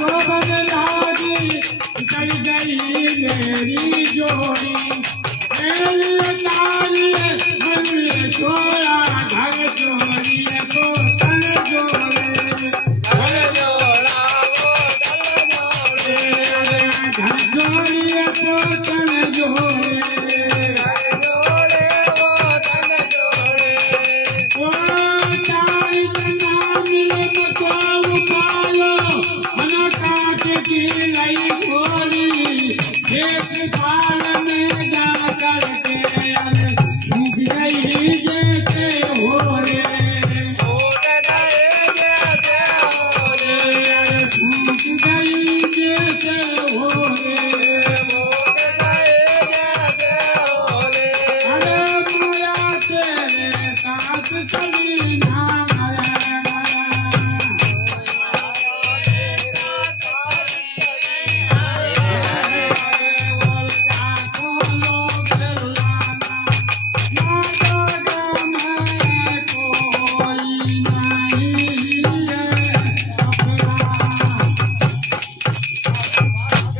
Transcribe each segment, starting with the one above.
दो बदलागी कर गई मेरी जोड़ी मेरी तारी मन छोड़ा घर चोरी को तन जोड़े घर जोड़ा वो तन जोड़े घर जोड़ी को तन जोड़े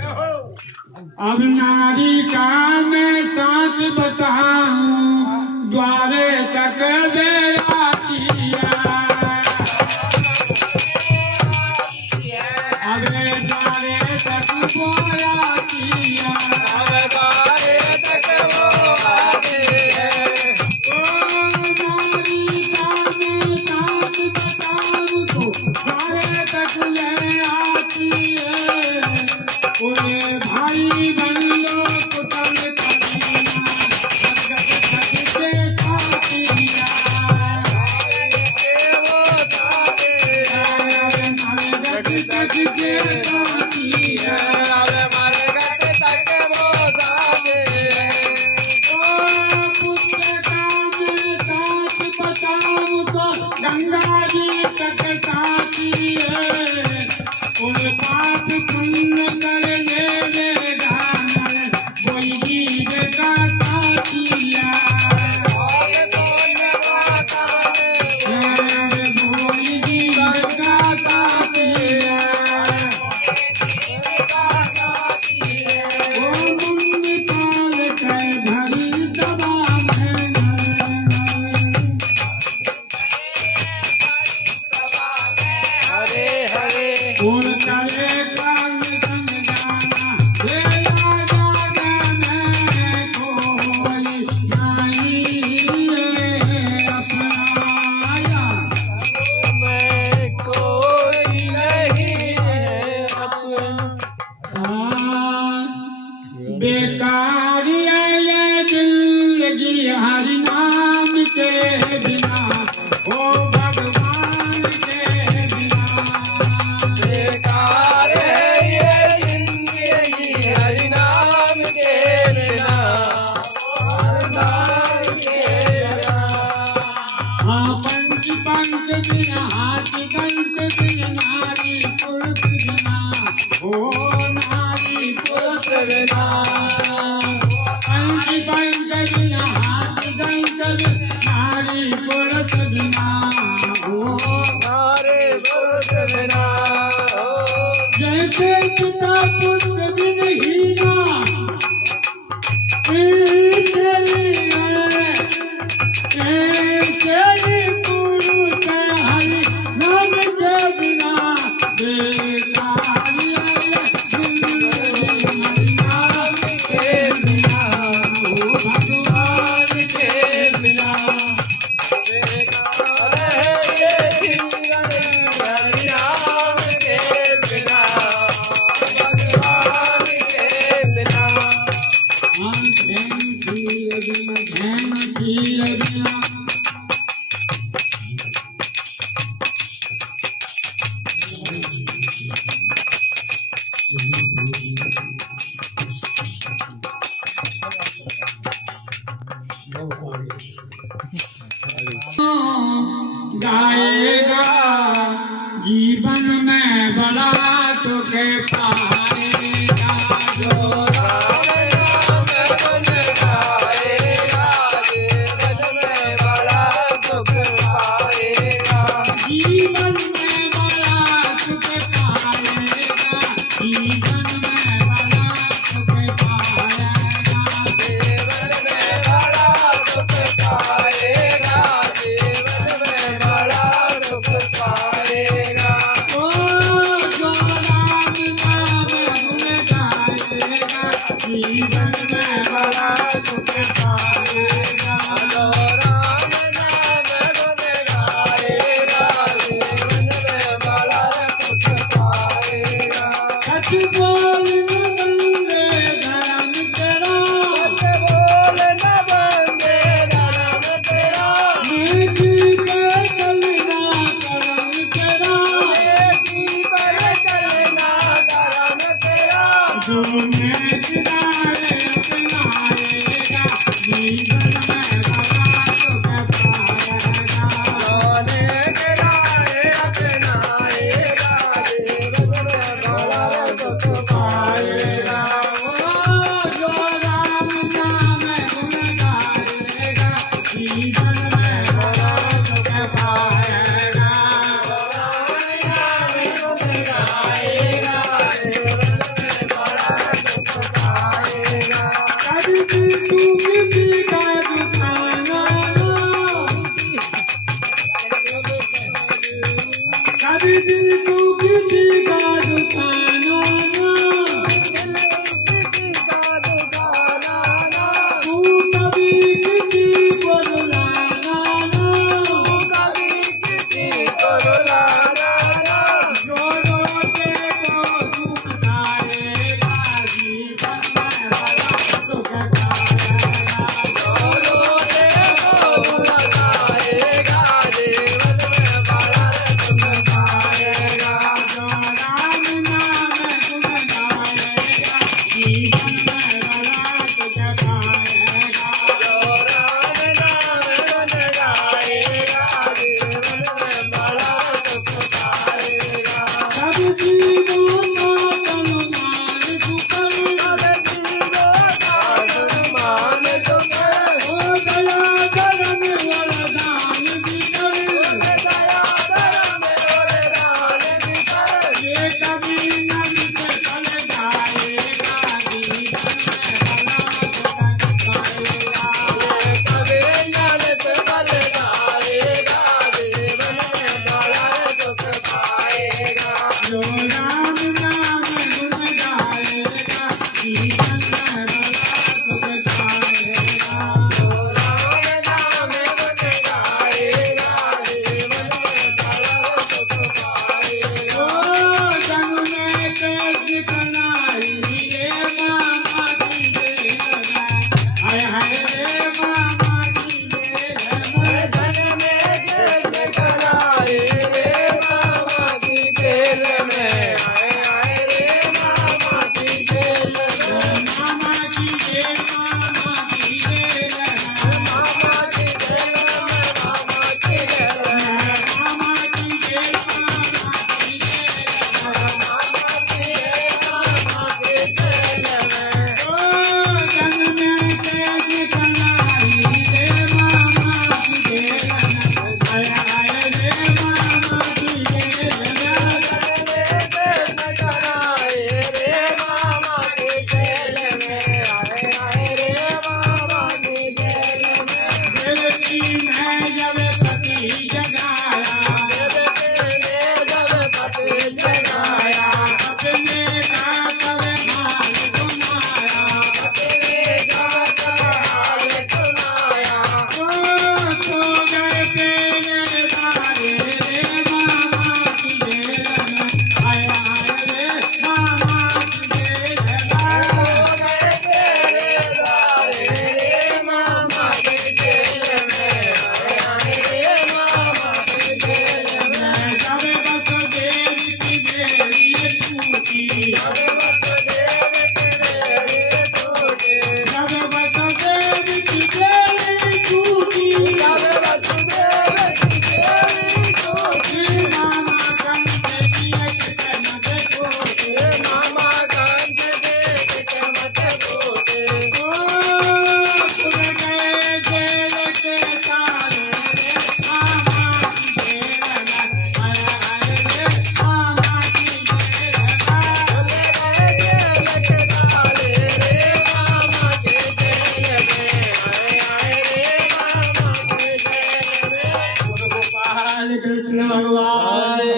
अब नारी का मैं साथ बताऊं द्वारे तक बेला किया अबे द्वारे तक बोया किया द्वारे तक वो आती है ओ नारी का मैं साथ बताऊं तो द्वारे तक ले आती है ओए भाई बन लो कुटल करीना सदगत के कातिया के वो तारे मारे गट तक के कातिया मारे गट तक वो तारे ओ पुत्र का मैं साथ बताऊं तो गंगा जी तक काती है उन पाप पुण्य कर ले गानर कोई गीत गाता किया बोली गीत गाता किया ओ मुंड काल के भरी दबा में हरे हरे उन करे कान संग जाना ले राजा मैं कोई नहीं अपनाया मैं कोई नहीं है अपना बेकारी ये जिंदगी हरि नाम के बिना ओ भगवान के बिना बेकार है ये जिंदगी हरि नाम के बिना नाम के बिना हाँ पंच पंच बिना हाथ गंत बिना नारी पुरुष बिना ओ नारी पुरुष बिना पंच पंच बिना हाथ गंत बिना नारी पुरुष बिना ओ नारी पुरुष बिना जैसे पिता पुत्र बिन हीना ऐसे पुरुष हरि नाम के बिना बेकारी नाम के बिना ओ भगवान के बिना बेकार है ये जिंदगी हरि नाम के बिना भगवान के बिना ध्यान किए बिना कृष्ण भगवान